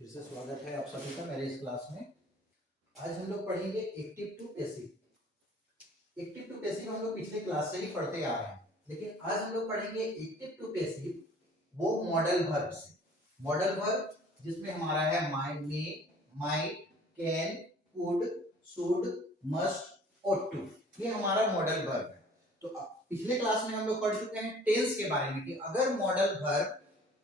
फिर से स्वागत है आप सभी का मेरे इस क्लास में। आज हम लोग पढ़ेंगे active to passive. Active to passive हम लोग पिछले क्लास से ही पढ़ते आ रहे हैं, लेकिन आज हम लोग पढ़ेंगे एक्टिव टू पैसिव वो मॉडल वर्ब से। मॉडल वर्ब जिसमें हमारा है might, may, might, can, could, should, must और टू। ये हमारा मॉडल वर्ब है। तो पिछले क्लास में हम लोग पढ़ चुके हैं टेंस के बारे में कि अगर मॉडल वर्ब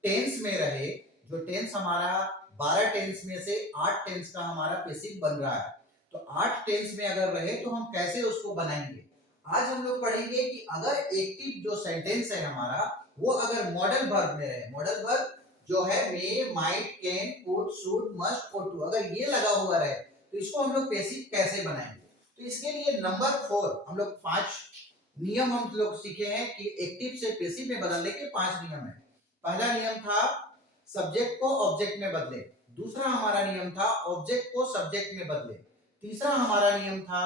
टेंस में रहे, जो टेंस हमारा 12 टेंस में से 8 टेंस का हमारा पैसिव बन रहा है, तो 8 टेंस में अगर रहे तो हम कैसे उसको बनाएंगे। आज हम लोग पढ़ेंगे कि अगर एक्टिव जो सेंटेंस है हमारा वो अगर मॉडल वर्ब में रहे, मॉडल वर्ब जो है may, might, can, could, should, must और टू, अगर ये लगा हुआ रहे तो इसको हम लोग पैसिव कैसे बनाएंगे। तो इसके लिए नंबर 4 हम लोग 5 नियम हम लोग सीखे हैं कि एक्टिव से पैसिव में बदलने के 5 नियम है। पहला नियम था सब्जेक्ट को ऑब्जेक्ट में बदले। दूसरा हमारा नियम था ऑब्जेक्ट को सब्जेक्ट में बदले। तीसरा हमारा नियम था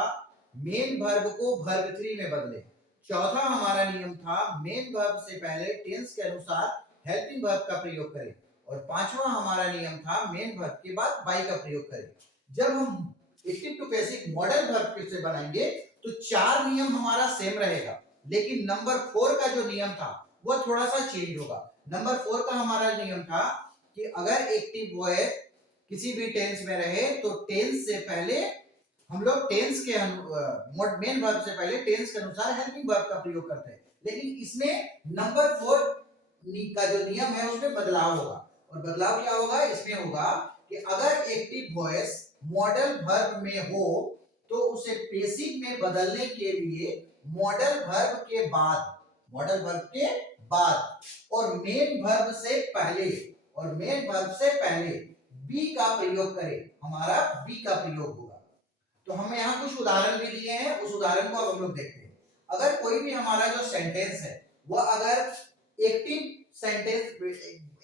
मेन वर्ब को वर्ब 3 में बदले। चौथा हमारा नियम था मेन वर्ब से पहले टेंस के अनुसार हेल्पिंग वर्ब का प्रयोग करें। और पांचवा हमारा नियम था मेन वर्ब के बाद बाई का प्रयोग करें। जब हम active to passive modal verb से बनाएंगे तो 4 नियम हमारा सेम रहेगा, लेकिन नंबर 4 का जो नियम था वो थोड़ा सा चेंज होगा। नंबर 4 का हमारा नियम था कि अगर एक्टिव वॉइस किसी भी टेंस में रहे तो टेंस से पहले हम लोग टेंस के मेन वर्ब से पहले टेंस के अनुसार हेल्पिंग वर्ब का प्रयोग करते हैं, लेकिन इसमें नंबर 4 का जो नियम है उसमें बदलाव होगा। और बदलाव क्या होगा, इसमें होगा कि अगर एक्टिव वॉइस मॉडल वर्ब में हो तो उसे पैसिव में बदलने के लिए मॉडल वर्ब के बाद, मॉडल वर्ब के बाद और मेन वर्ब से पहले, और मेन वर्ब से पहले बी का प्रयोग करें, हमारा बी का प्रयोग होगा। तो हमें यहाँ कुछ उदाहरण भी दिए हैं, उस उदाहरण को अब हम लोग देखते हैं। अगर कोई भी हमारा जो सेंटेंस है वह अगर एक्टिव सेंटेंस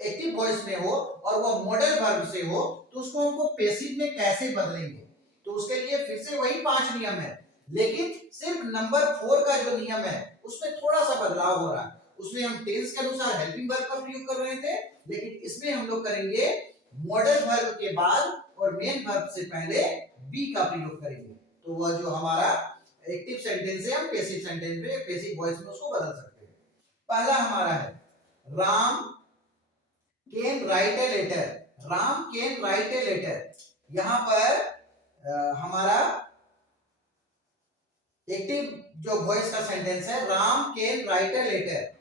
एक्टिव वॉइस में हो और वह मॉडल वर्ब से हो तो उसको हमको पैसिव में कैसे बदलेंगे। तो उसके लिए फिर से वही 5 नियम है, लेकिन सिर्फ नंबर 4 का जो नियम है उसमें थोड़ा सा बदलाव हो रहा है। उसमें हम टेंस के अनुसार हेल्पिंग वर्ब का प्रयोग कर रहे थे, लेकिन इसमें हम लोग करेंगे मॉडल वर्ब के बाद और मेन वर्ब से पहले बी का प्रयोग करेंगे। तो वह जो हमारा एक्टिव सेंटेंस है हम पैसिव सेंटेंस में, पैसिव वॉइस में उसको बदल सकते हैं। पहला हमारा है Ram can write a letter. Ram can write a letter. यहां पर हमारा एक्टिव जो वॉइस का सेंटेंस है Ram can write a letter,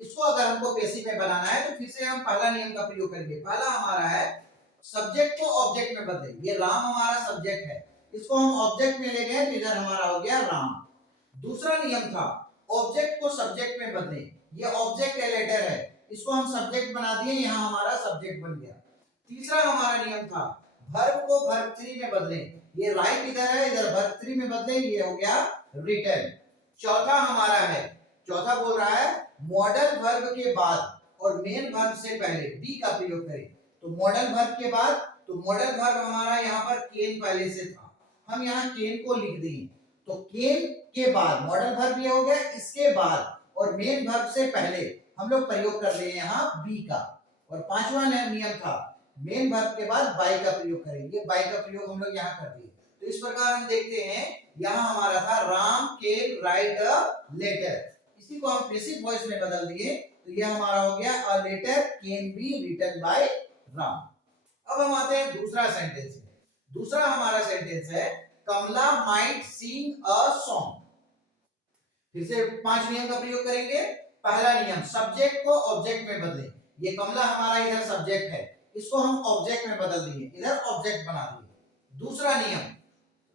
इसको अगर हमको पैसिव में बनाना है तो फिर से हम पहला नियम का प्रयोग करेंगे। पहला हमारा है सब्जेक्ट को ऑब्जेक्ट में बदले। ये राम हमारा सब्जेक्ट है, इसको हम ऑब्जेक्ट में ले गए तो इधर हमारा हो गया राम। दूसरा नियम था ऑब्जेक्ट को सब्जेक्ट में बदले। ये ऑब्जेक्ट ए लेटर है, इसको हम सब्जेक्ट बना दिए, यहां हमारा सब्जेक्ट बन गया। तीसरा हमारा नियम था वर्ब को वर्ब 3 में बदले। ये राइट इधर है, इधर वर्ब 3 में बदले, ये हो गया रिटर्न। चौथा हमारा है, चौथा बोल रहा है मॉडल वर्ब के बाद और मेन वर्ब से पहले बी का प्रयोग करें। तो मॉडल वर्ब के बाद, तो मॉडल वर्ब हमारा यहाँ पर केन पहले से था, हम यहाँ केन को लिख दिए। तो केन के बाद मॉडल वर्ब ये हो गया, इसके बाद और मेन वर्ब से पहले हम लोग प्रयोग कर रहे हैं यहाँ बी का। और पांचवा नियम था मेन वर्ब के बाद बाई का प्रयोग करेंगे, बाई का प्रयोग हम लोग यहाँ कर दिए। तो इस प्रकार हम देखते हैं यहाँ हमारा था Ram can write a letter, इसी को हम पैसिव वॉइस में बदल दिए तो ये हमारा हो गया a letter can be written by Ram. अब हम आते हैं दूसरा सेंटेंस में। दूसरा हमारा सेंटेंस है कमला माइट सिंग अ सॉन्ग। फिर से 5 नियम का प्रयोग करेंगे। पहला नियम सब्जेक्ट को ऑब्जेक्ट में बदले। ये कमला हमारा इधर सब्जेक्ट है, इसको हम ऑब्जेक्ट में बदल दिए, इधर ऑब्जेक्ट बना दिए। दूसरा नियम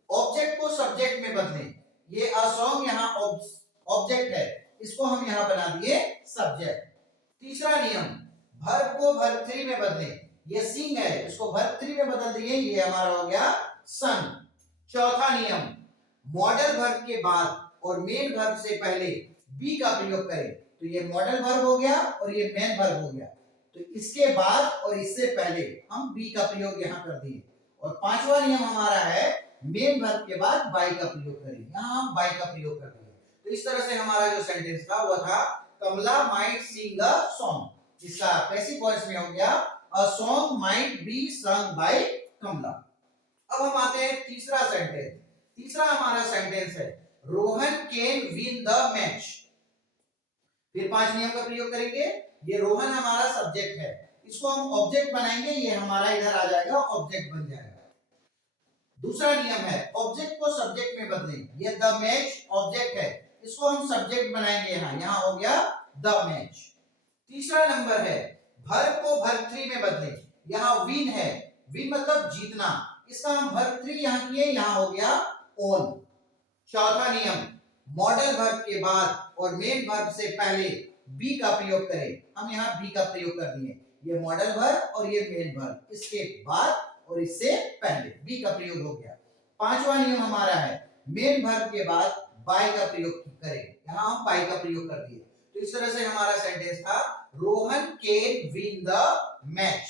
ऑब्जेक्ट को सब्जेक्ट में बदले। ये अ सॉन्ग यहाँ ऑब्जेक्ट है, इसको हम यहाँ बना दिए सब्जेक्ट। तीसरा नियम वर्ब को वर्ब 3 में बदले। ये सिंग है, इसको वर्ब 3 में बदल दिए, ये हमारा हो गया सन। चौथा नियम मॉडल वर्ब के बाद और मेन वर्ब से पहले बी का प्रयोग करें। तो ये मॉडल वर्ब हो गया और ये मेन वर्ब हो गया, तो इसके बाद और इससे पहले हम बी का प्रयोग यहाँ कर दिए। और पांचवा नियम हमारा है मेन वर्ब के बाद बाई का प्रयोग करें, यहाँ हम बाई का प्रयोग कर दिए। तो इस तरह से हमारा जो सेंटेंस था वो था Kamala might sing a song, जिसका पैसिव वॉइस में हो गया a song might be sung by Kamala. अब हम आते हैं तीसरा सेंटेंस। तीसरा हमारा सेंटेंस है Rohan can win the match. फिर 5 नियम का प्रयोग करेंगे। ये रोहन हमारा सब्जेक्ट है, इसको हम ऑब्जेक्ट बनाएंगे, ये हमारा इधर आ जाएगा, ऑब्जेक्ट बन जाएगा। दूसरा नियम है ऑब्जेक्ट को सब्जेक्ट में बदलें। ये द मैच ऑब्जेक्ट है, इसको हम सब्जेक्ट बनाएंगे, यहां हो गया द मैच। तीसरा नंबर है वर्ब को वर्ब 3 में बदलें। यहां विन है, विन मतलब जीतना, इसका हम वर्ब 3 यहां किए, यहां हो गया ओन। चौथा नियम मॉडल वर्ब के बाद और मेन वर्ब से पहले बी का प्रयोग करें। हम यहाँ बी का प्रयोग कर दिए, ये मॉडल वर्ब और ये मेन वर्ब, इसके बाद और इससे पहले बी का प्रयोग हो गया। पांचवा नियम हमारा है मेन वर्ब के बाद बाय का प्रयोग करें, यहाँ हम बाय का प्रयोग कर दिए। तो इस तरह से हमारा सेंटेंस था Rohan can win the match.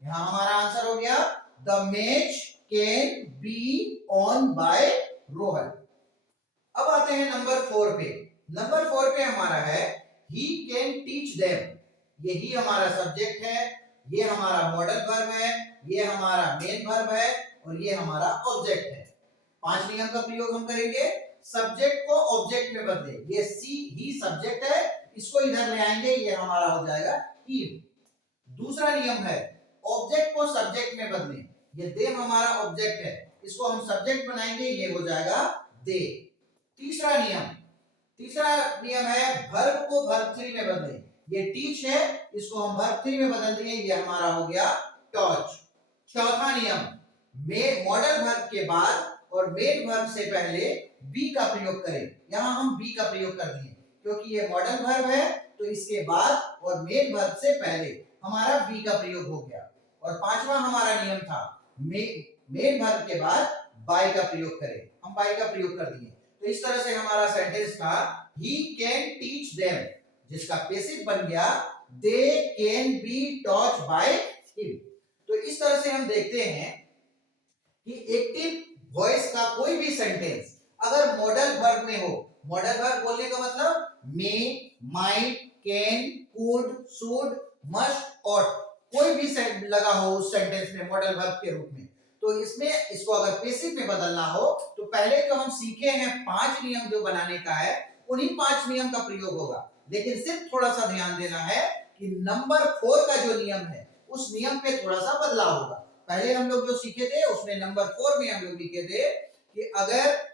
यहाँ हमारा आंसर हो गया the match can be won by Rohan. अब आते हैं नंबर 4 पे। नंबर 4 पे हमारा है ही कैन टीच देम। ये ही हमारा सब्जेक्ट है, ये हमारा मॉडल वर्ब है, ये हमारा मेन वर्ब है और ये हमारा ऑब्जेक्ट है। 5 नियम का प्रयोग हम करेंगे। सब्जेक्ट को ऑब्जेक्ट में बदले, ये सी ही सब्जेक्ट है, इसको इधर ले आएंगे, ये हमारा हो जाएगा ही। दूसरा नियम है ऑब्जेक्ट को सब्जेक्ट में बदले, ये देम हमारा ऑब्जेक्ट है, इसको हम सब्जेक्ट बनाएंगे, ये हो जाएगा दे। तीसरा नियम है वर्ब को वर्ब 3 में बदले, ये टीच है, इसको हम वर्ब 3 में बदल दिए, ये हमारा हो गया टॉच। चौथा नियम मॉडल वर्ब के बाद और मेन वर्ब से पहले बी का प्रयोग करें। यहां हम बी का प्रयोग कर दिए क्योंकि ये मॉडल वर्ब है, तो इसके बाद और मेन वर्ब से पहले हमारा बी का प्रयोग हो गया। और पांचवा हमारा नियम था मेन वर्ब के बाद बाय का प्रयोग करें, हम बाय का प्रयोग कर दिए। तो इस तरह से हमारा सेंटेंस था ही कैन टीच देम, जिसका पैसिव बन गया they can be taught by him. तो इस तरह से हम देखते हैं कि एक्टिव वॉइस का कोई भी सेंटेंस अगर मॉडल वर्ब में हो, मॉडल वर्ब बोलने का मतलब may, might, can, could, should, must, ought, कोई भी लगा हो उस सेंटेंस में मॉडल वर्ब के रूप में, तो इसमें इसको अगर पैसिव में बदलना हो तो पहले तो हम सीखे हैं 5 नियम जो बनाने का है, उन्हीं 5 नियम का प्रयोग होगा। लेकिन सिर्फ थोड़ा सा ध्यान देना है कि नंबर 4 का जो नियम है उस नियम पे थोड़ा सा बदलाव होगा। पहले हम लोग जो सीखे थे उसमें नंबर 4 में हम लोग लिखे थे कि अगर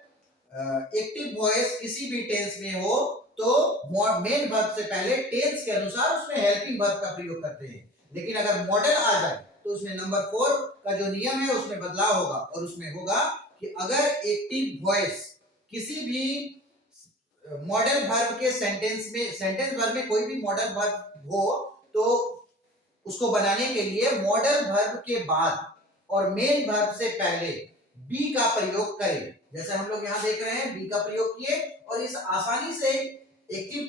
एक्टिव वॉइस किसी भी टेंस में हो तो मेन वर्ब से पहले टेंस के अनुसार उसमें हेल्पिंग वर्ब का प्रयोग करते हैं। लेकिन अगर मॉडल आ जाए तो उसमें नंबर 4 का जो नियम है उसमें बदलाव होगा और उसमें होगा कि अगर एक्टिव वॉइस किसी भी मॉडल वर्ब के सेंटेंस वर्ब में कोई भी मॉडल वर्ब हो तो उसको बनाने के लिए मॉडल वर्ब के बाद और मेन वर्ब से पहले बी का प्रयोग करें। जैसे हम लोग यहाँ देख रहे हैं बी का प्रयोग किए और इस आसानी से एक्टिव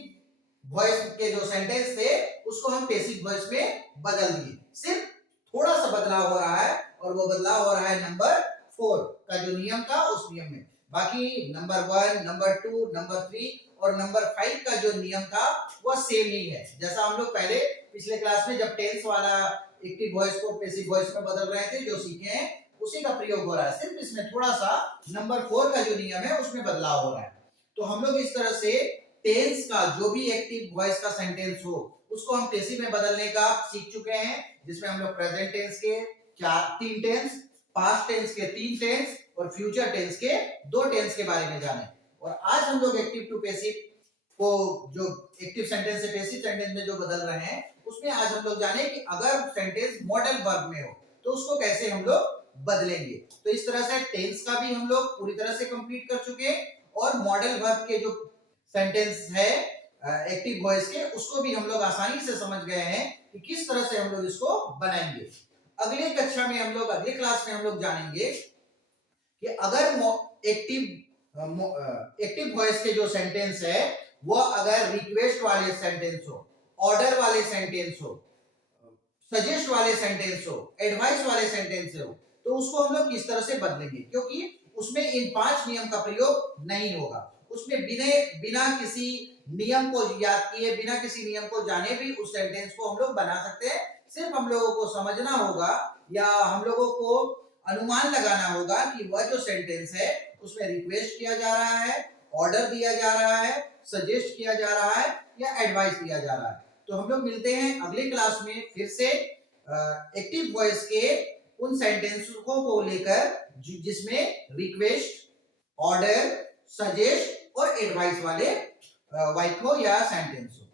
वॉइस के जो सेंटेंस थे उसको हम पैसिव वॉइस में बदल दिए। सिर्फ थोड़ा सा बदलाव हो रहा है और वो बदलाव हो रहा है नंबर 4 का जो नियम था उस नियम में। बाकी नंबर 1, नंबर 2, नंबर 3 और नंबर 5 का जो नियम था वो सेम ही है। जैसा हम लोग पहले पिछले क्लास में जब टेंस वाला एक्टिव वॉइस को पैसिव वॉइस में बदल रहे थे जो सीखे हैं उसी का प्रयोग हो रहा है, सिर्फ इसमें थोड़ा सा नंबर 4 का जो नियम है उसमें बदलाव हो रहा है। तो हम लोग इस तरह से टेंस का जो भी एक्टिव वॉइस का सेंटेंस हो उसको हम पैसिव में बदलने का सीख चुके हैं, जिसमें हम लोग प्रेजेंट टेंस के 3 टेंस, पास्ट टेंस के 3 टेंस और फ्यूचर टेंस के 2 टेंस के बारे में जाने। और आज हम लोग एक्टिव टू पैसिव को जो एक्टिव सेंटेंस से पैसिव सेंटेंस में जो बदल रहे हैं उसमें आज हम लोग जाने कि अगर सेंटेंस मॉडल वर्ब में हो तो उसको कैसे हम लोग बदलेंगे। तो इस तरह से टेंस का भी हम लोग पूरी तरह से कंप्लीट कर चुके हैं और मॉडल वर्ब के जो सेंटेंस है एक्टिव वॉइस के उसको भी हम लोग आसानी से समझ गए हैं कि किस तरह से हम लोग इसको बनाएंगे। अगले कक्षा में हम लोग अगले क्लास में हम लोग जानेंगे कि अगर एक्टिव वॉइस के जो सेंटेंस है वो अगर रिक्वेस्ट वाले सेंटेंस हो, ऑर्डर वाले सेंटेंस हो, सजेस्ट वाले सेंटेंस हो, एडवाइस वाले सेंटेंस हो तो उसको हम लोग किस तरह से बदलेंगे, क्योंकि उसमें इन 5 नियम का प्रयोग नहीं होगा। उसमें बिना किसी नियम को याद किए, बिना किसी नियम को जाने भी उस सेंटेंस को हम लोग बना सकते हैं सिर्फ हम लोगों को समझना होगा या हम लोगों को अनुमान लगाना होगा कि वह जो सेंटेंस है उसमें रिक्वेस्ट किया जा रहा है, ऑर्डर दिया जा रहा है, सजेस्ट किया जा रहा है या एडवाइस दिया जा रहा है। तो हम लोग मिलते हैं अगली क्लास में फिर से एक्टिव वॉइस के उन सेंटेंसों को लेकर जिसमें रिक्वेस्ट, ऑर्डर, सजेस्ट और एडवाइस वाले वाक्यों या सेंटेंस हो।